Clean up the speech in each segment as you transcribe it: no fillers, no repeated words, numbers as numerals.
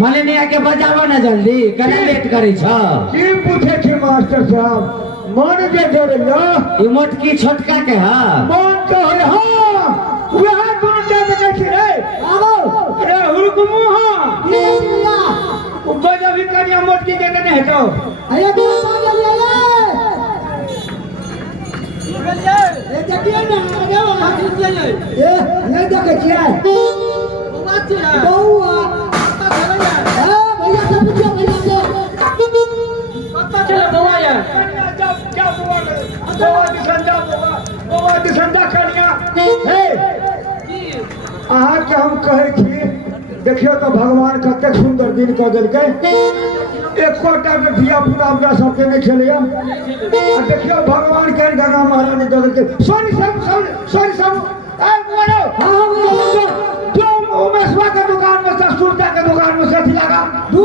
मालिनिया के बजाबो ना जल्दी कने लेट करै छ की पूछे छी मास्टर साहब मन जे जोड़लो ई मोटकी छोटका के ह मन के होय हां वह दुनिया में नहीं छी रे आबो अरे हुरकुमु हां ये दिया ओ बजा भी कनिया मोटकी के कने हटो अरे तू बाजा ले ए देखिए ना अरे वो हाथ ले ए नहीं देखे छियै वो बात छै बौआ अहाँके हम कहै छी देखियो तो भगवान कते सुंदर दिन कऽ देलकै एकोटा के धिया पुता हमरा सबके नहीं खेलैया देखियो भगवान के गंगा महारानी दऽ देलकै सॉरी सब ए बोलो हां तुम उमेशवा के दुकान में से सुरता के दुकान में से लगा दू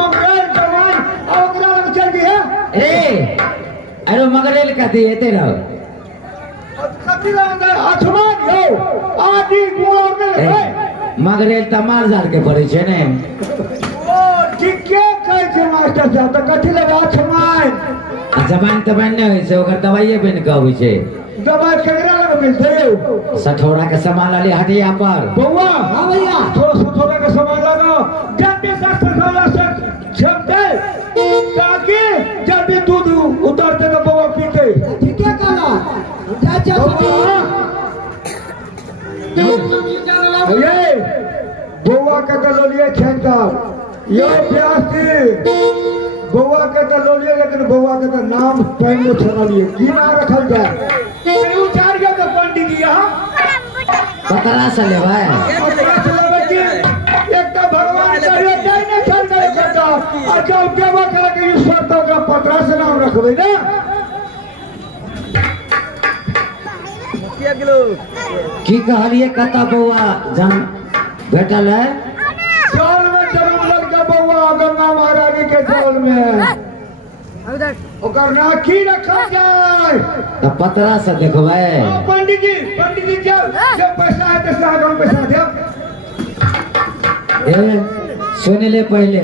मगरेल जवान और ओकरा लग चल दिए ए अरे मगरेल कथी एते रहो कथी लग आसमान हो आदि गुआ में मगरेल त मार जाल के पड़े छै ने ओ ठीके कहै छै मास्टर साहब त कथी लग आसमान जबान तबान नहीं होय छै ओकर दवाइए बन के आबै छै दवाई केकरा लग मिलतै सठौरा के सामान वाली हटिया पर बौआ हां भैया तो सठौरा के सामान लगा जल्दी से सठौरा से छपते ताकि जल्दी दूध उतरते तो बौआ पीते ठीके कहला जा ये बौआ के दलोलिए छंका यो प्यासी बौआ के दलोलिए लेकिन बौआ के तो नाम पहले छनलिए की ना रखल जाए उचार गया तो पंडित जी यहां पतरा से लेबै एक तो भगवान कहियो जाय ने छल करे करता आ जब देवा करे के ईश्वर तो का पतरा से नाम रखबै ना की कहलिए कता बौआ जन भेटल है चौल में जरूर लग जा बौआ गंगा महारानी के चौल में ओकर ना की रखल जाय त पतरा से देखबै पंडित जी जब पैसा है तो सागम पैसा दे ए सुन ले पहले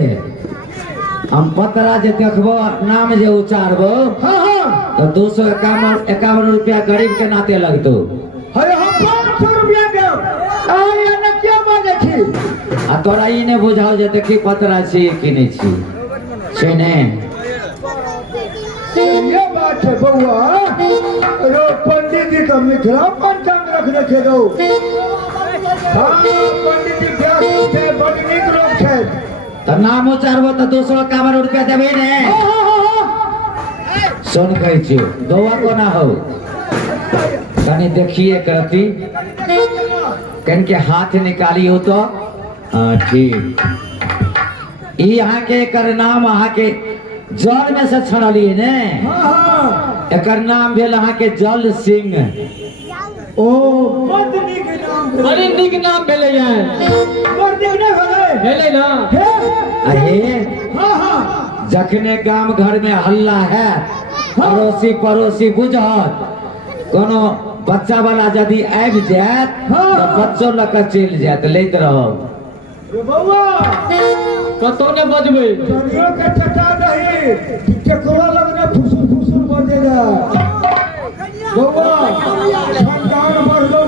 हम पतरा जे देखबो नाम जे उचारबो हां हां तो 251 रुपया गरीब के नाते लगतो अरे हम 500 रुपया देब आया न क्या माने छी आ तोरा ई ने बुझाओ जे देखी पतरा छी कि नहीं छी छै ने ये बात है बउआ अरे पंडित जी का मिथिला पंचांग रखने थे दो हाँ पंडित जी क्या थे बड़ नीक लोग थे त नाम उचारबो त 251 रुपया देबै ने सुन कहै छी बौआ कोना हो तनी देखिए करती कन के हाथ निकालियो तो ठीक ई यहाँ के एकर नाम अहाँ के जल में से छनलिए ने एकर नाम भेल अहाँ के जल सिंह ओ बड़ नीक नाम भेले बड़ नीक नहीं भेले ना अहे जखने गांव घर में हल्ला है पड़ोसी बुझत कोनो बच्चा वाला यदि आबि जात तो बच्चों लक चल जात लेत रहो बउआ कतो ने बजबै दुनिया के चटा दही केकरो लगने फुसुर बजेगा बउआ संतान बढ़लो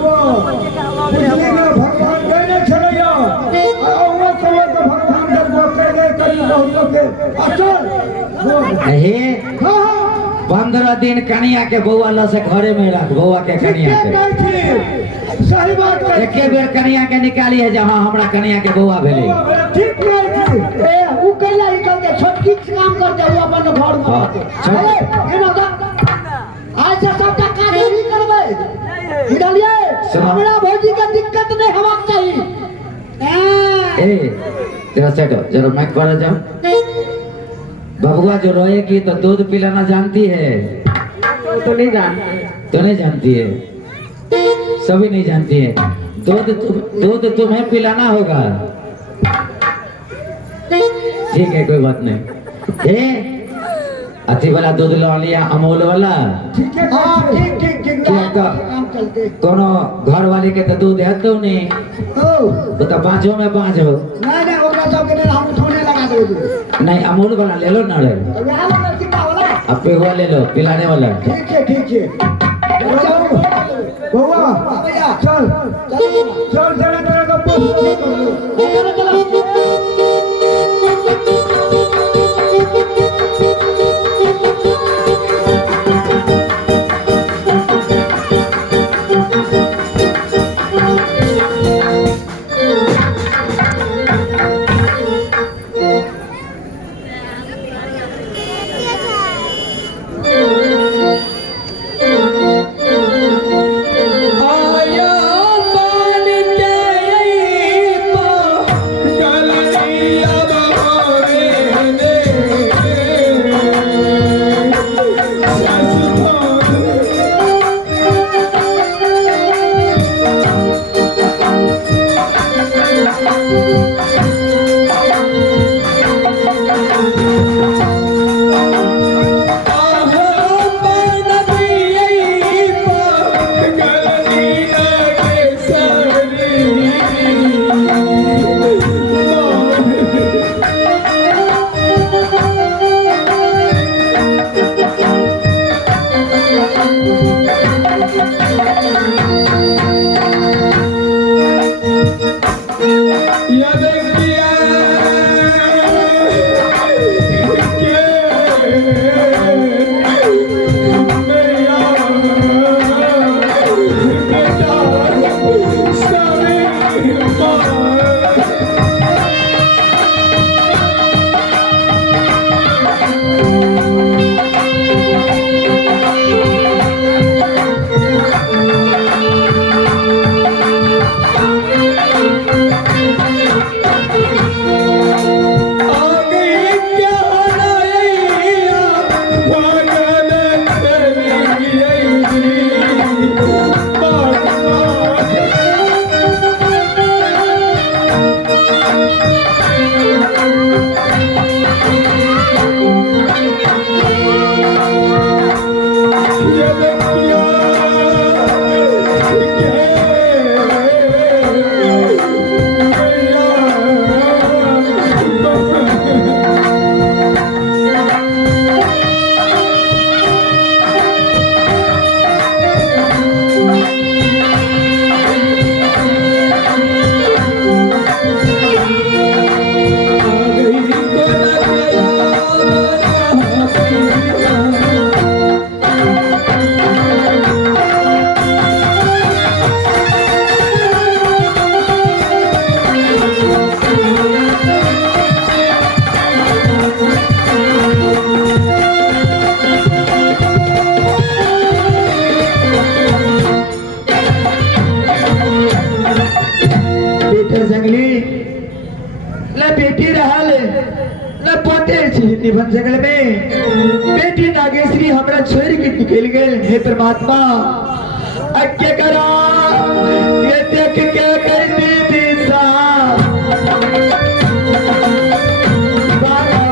इसलिए भगवान कहने छलैया औरो कहो तो भगवान जब कहले करी बहुत के अचल हे 15 15 दिन कनिया के बउआ ल से घरे में रख, बउआ के ठीक कनिया के कहै छी, सही बात कहै एके बेर कनिया के निकाली है जहाँ हमरा कनिया के बउआ भेले। ठीक कहै छी। ए उ कैला ही करके छोटकी से काम करते हुए अपन घर में हाँ, रहते। अरे एना का आज से सबका काज ही करबै बुझलिए। सुनो। हमरा भौजी के दिक्कत नहीं होबाक चाहिए। ए तेरा सेट हो, जरा माइक पर जाओ। बबुआ जो रोएगी तो दूध पिलाना जानती है? तो नहीं जानते। तो नहीं जानती है, सभी नहीं जानती है। दूध तुम्हें पिलाना होगा। ठीक है, कोई बात नहीं। ए अथी वाला दूध लो लिया, अमूल वाला। ठीक है हां कहै छी। ठीक क्या का? काम चलते। कोनो घर वाले के तो दूध है तो नहीं, ओ तो 5 में 5 हो। नहीं नहीं ओकरा सब के हम थोड़े लगा देबे। नहीं अमूल वाला ले लो ना रे, अब यहां वाला चिट्टा वाला अब पेहुआ ले लो पिलाने वाला। ठीक है ठीक है। बउआ भैया चल चलो चल जरा तेरे को पूछ। चलो चलो। निबंध जंगल में बेटी नागेश्वरी हमरा छोड़ के निकल गए। हे परमात्मा अज्ञा करा ये देख के करती दिशा बाबा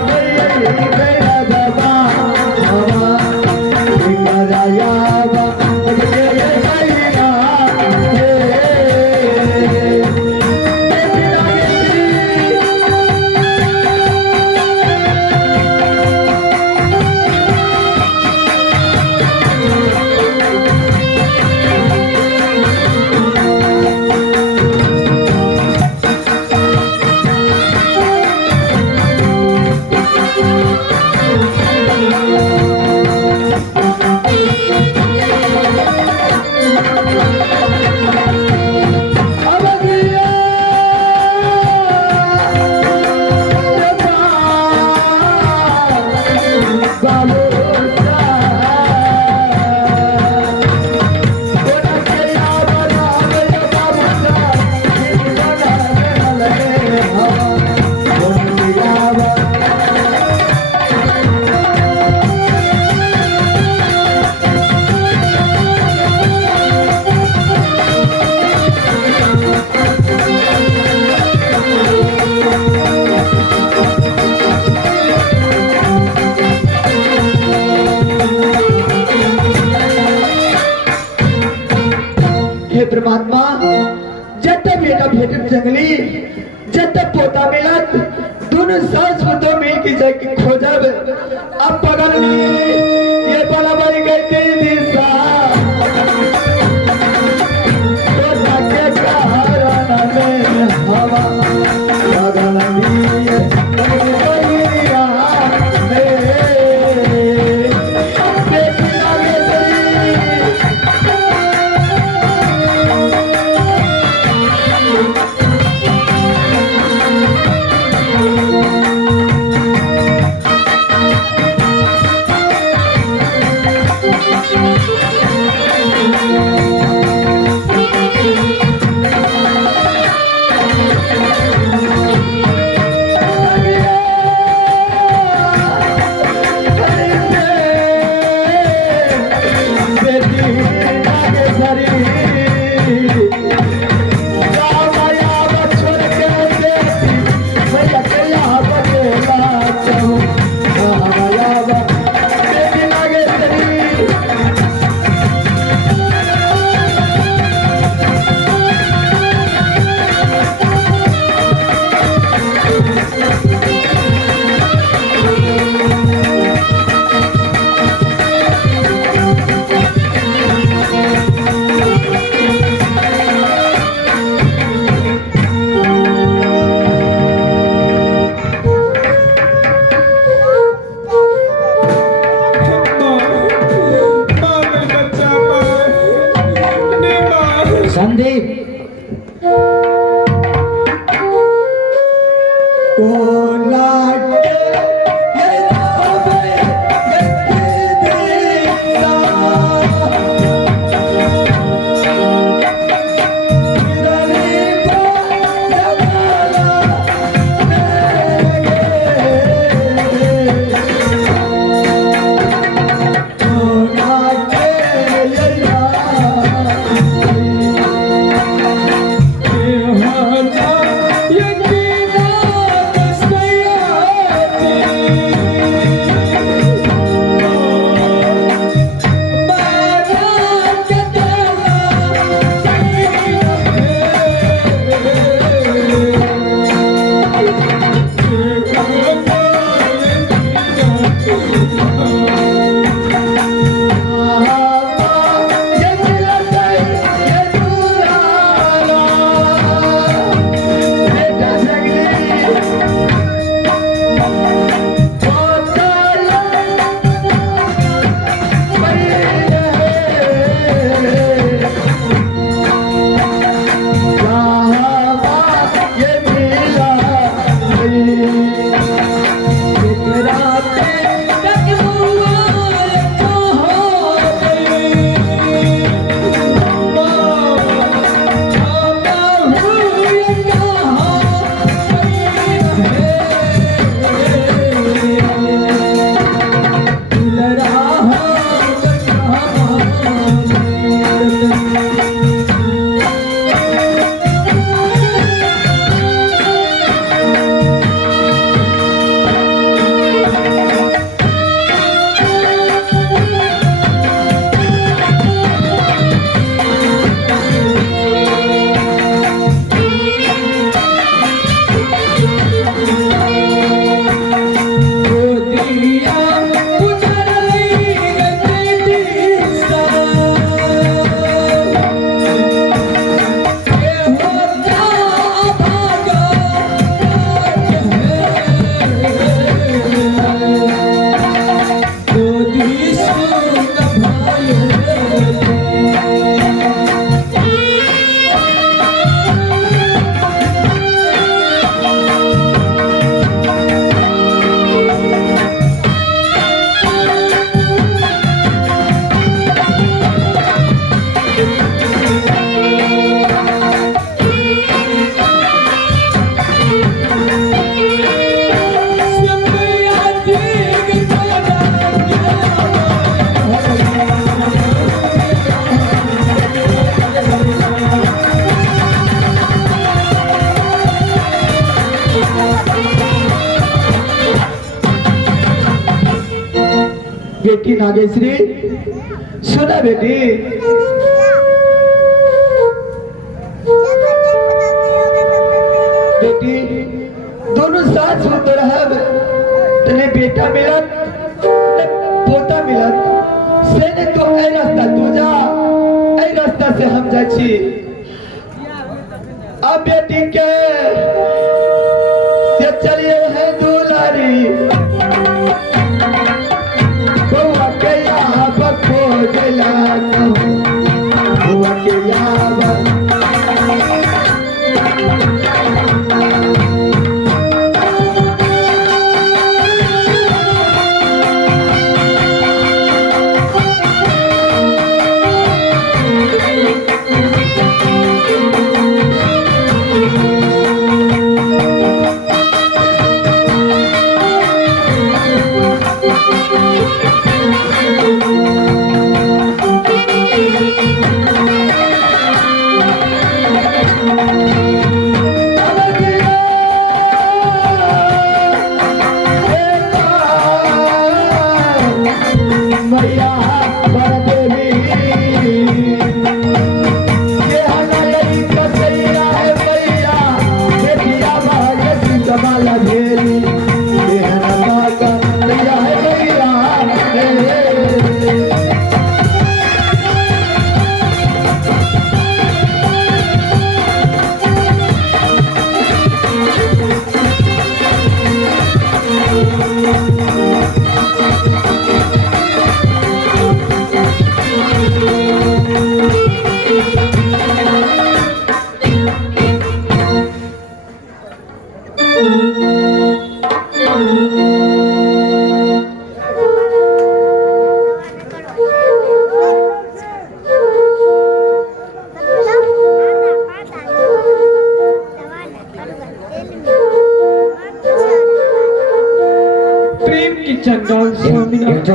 मेरा बाबा कराया बेटे जंगली जब तक पोता मिलत दोनों सास तो मिल की जाके खोजब अब बगल में ये बड़ा बड़ी गई तेरी दिशा तो ताके कहराना में हवा बगल में ये बड़ी रात में बेटी लागे तेरी संदीप बेटी नागेश्वरी सुना बेटी बेटी दोनों साथ सुत रहब तने बेटा मिलत न पोता मिलत से ने तो ए रास्ता तू जा ए रास्ता से हम जाइ छी अब बेटी के से चलिए है दुलारी बउआ के यहाँ पर खोजला बउआ के यहाँ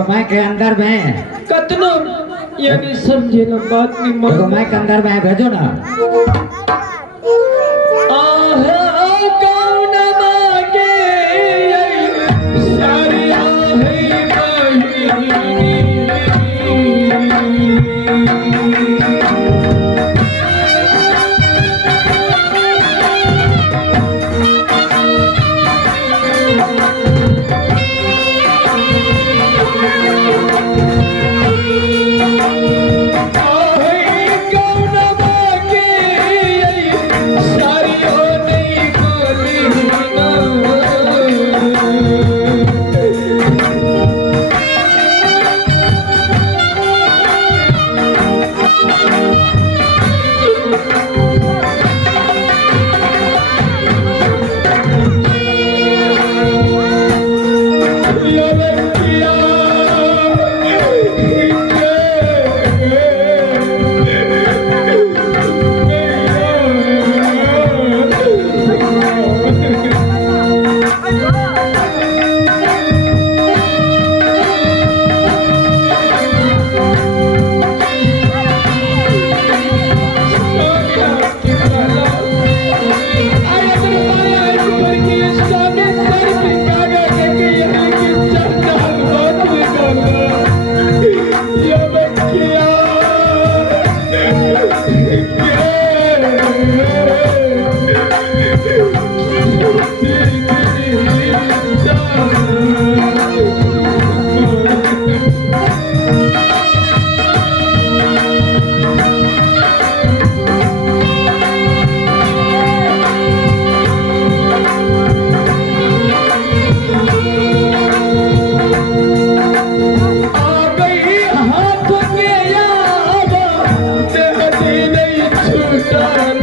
मैं के अंदर में कतनो यानी समझे ना बात नहीं देखो मैं के अंदर में भेजो ना नहीं छूटा